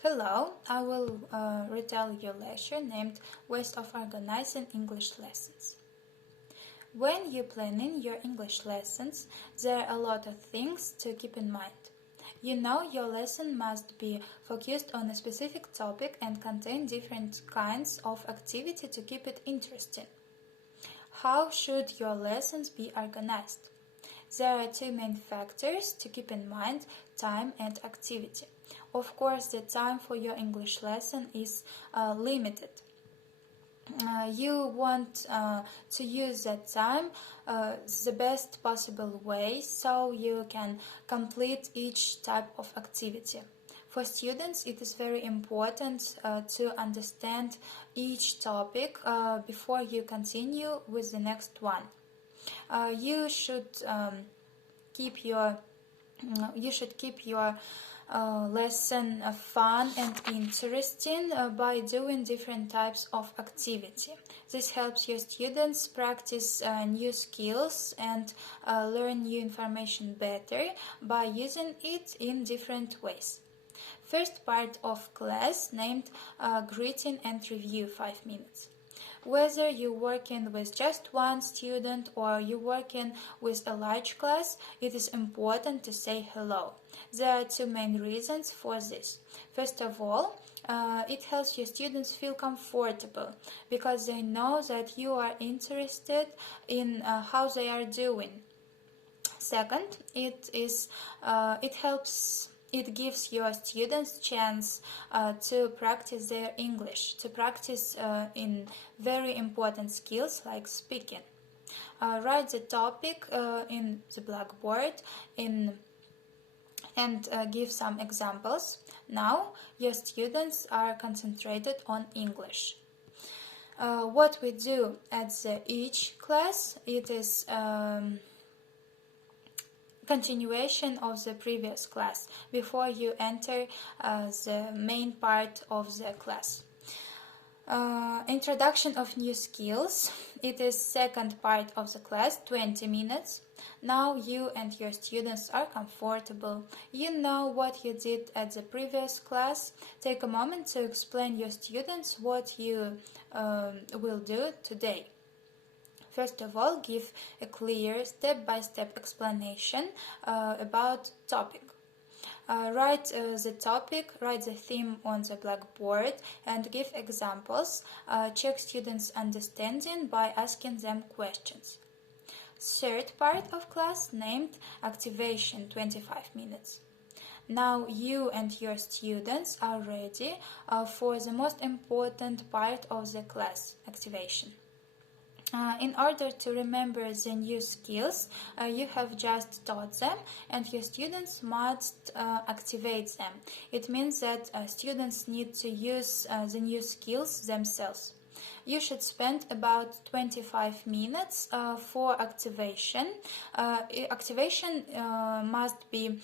Hello, I will retell your lecture named Ways of Organizing English Lessons. When you're planning your English lessons, there are a lot of things to keep in mind. You know your lesson must be focused on a specific topic and contain different kinds of activity to keep it interesting. How should your lessons be organized? There are two main factors to keep in mind: time and activity. Of course, the time for your English lesson is limited. You want to use that time the best possible way so you can complete each type of activity. For students, it is very important to understand each topic before you continue with the next one. You should keep your lesson fun and interesting by doing different types of activity. This helps your students practice new skills and learn new information better by using it in different ways. First part of class named Greeting and Review 5 minutes. Whether you're working with just one student or you're working with a large class, it is important to say hello. There are two main reasons for this. First of all, it helps your students feel comfortable because they know that you are interested in how they are doing. Second, it gives your students chance to practice their English, to practice in very important skills like speaking. Write the topic in the blackboard and give some examples. Now your students are concentrated on English. What we do at each class, it is continuation of the previous class before you enter the main part of the class. Introduction of new skills. It is second part of the class, 20 minutes. Now you and your students are comfortable. You know what you did at the previous class. Take a moment to explain your students what you will do today. First of all, give a clear step-by-step explanation about topic. Write the topic, write the theme on the blackboard and give examples. Check students' understanding by asking them questions. Third part of class named Activation 25 minutes. Now you and your students are ready for the most important part of the class, activation. In order to remember the new skills you have just taught them, and your students must activate them. It means that students need to use the new skills themselves. You should spend about 25 minutes for activation. Activation must be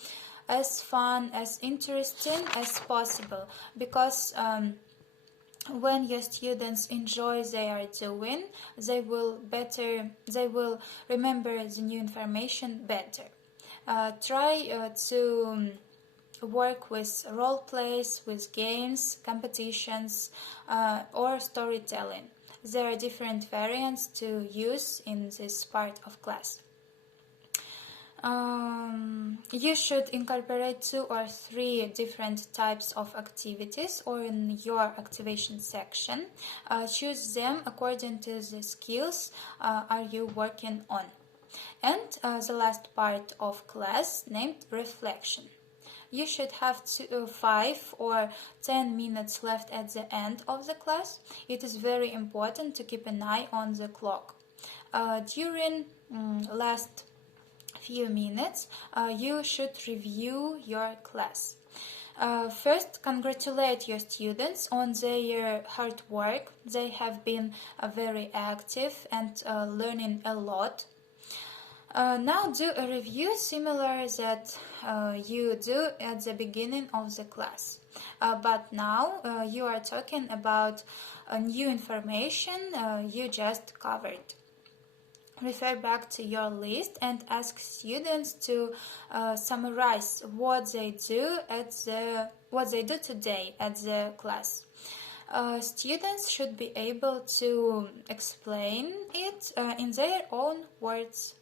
as fun, as interesting as possible, because when your students enjoy they are doing, they will remember the new information better. Try to work with role plays, with games, competitions, or storytelling. There are different variants to use in this part of class. You should incorporate 2 or 3 different types of activities or in your activation section. Choose them according to the skills are you working on. And the last part of class named reflection. You should have 5 or 10 minutes left at the end of the class. It is very important to keep an eye on the clock. During last few minutes, you should review your class. First, congratulate your students on their hard work. They have been very active and learning a lot. Now do a review similar that you do at the beginning of the class. But now you are talking about new information you just covered. refer back to your list and ask students to summarize what they do today at the class. Students should be able to explain it in their own words.